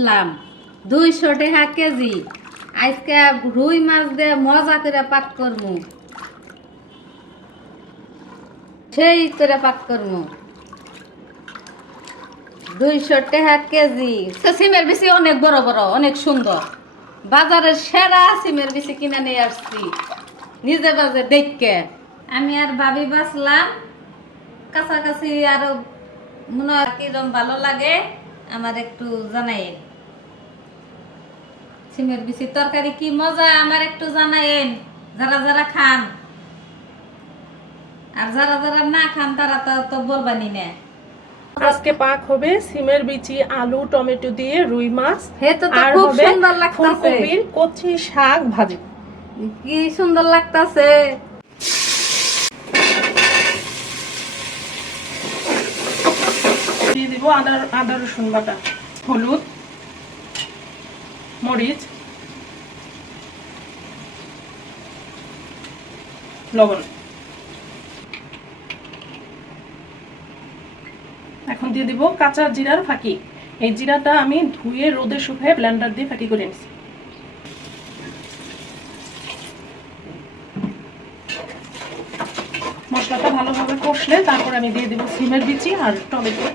বেচলাম 200 টাকা কেজি। আজকে রুই মাছ দিয়ে মজা করে পাক করমু, সেই করে পাক করমু। 200 টাকা কেজি। সিমের বিচি অনেক বড় বড়, অনেক সুন্দর। বাজারের সেরা সিমের বিচি কিনে নিয়ে আসছি নিজে বাজে দেখকে। আমি আর ভাবি বাঁচলাম কাছাকাছি। আরো মনে হয় কিরম ভালো লাগে আমার একটু জানাইন। সিমের বিচি তরকারি কি মজা আমার একটু জানাইন, যারা যারা খান। আর যারা যারা না খান তারা তো বলবানি না। আজকে পাক হবে সিমের বিচি, আলু, টমেটো দিয়ে রুই মাছ। হে তো আর খুব হবে সুন্দর লাগতাছে। ফুলকপির কচি শাক ভাজি। কি সুন্দর লাগতাছে। দিয়ে দিব আদা রসুন বাটা, হলুদ, মরিচ, লবণ। এখন দিয়ে দিব কাঁচা জিরার ফাঁকি। এই জিরাটা আমি ধুয়ে রোদে শুকিয়ে ব্লেন্ডার দিয়ে ফাঁকি করে নিছি। মশলাটা ভালোভাবে কষলে তারপর আমি দিয়ে দিব সিমের বিচি আর টমেটো।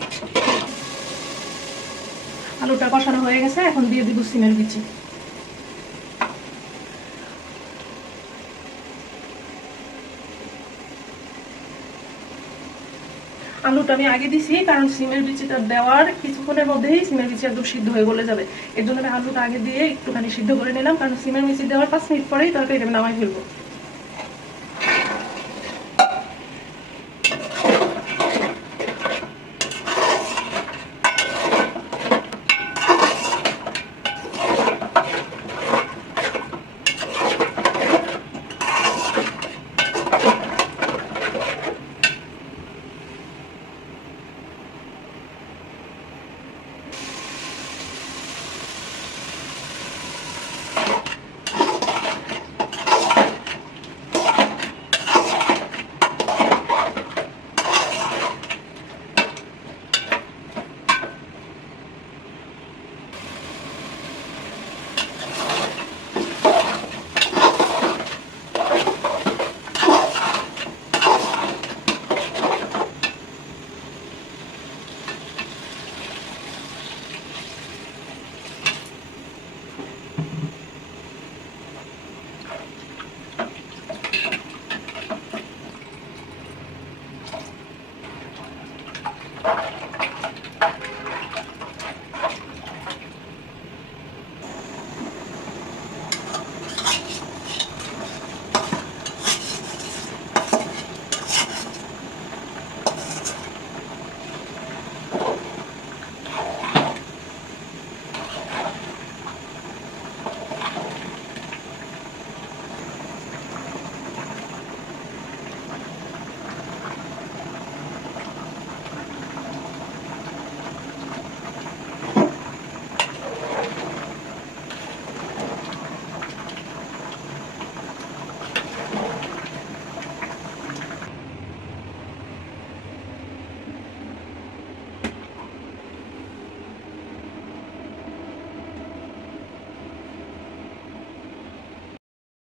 আলুটা কষানো হয়ে গেছে, এখন দিয়ে দিব সিমের বিচি। আলুটা আমি আগে দিছি কারণ সিমের বিচিটা দেওয়ার কিছুক্ষণের মধ্যেই সিমের বিচি একদম সিদ্ধ হয়ে গলে যাবে। এর জন্য আমি আলুটা আগে দিয়ে একটুখানি সিদ্ধ করে নিলাম, কারণ সিমের বিচি দেওয়ার 5 মিনিট পরেই তরকারি আমি নামাই ফেলবো।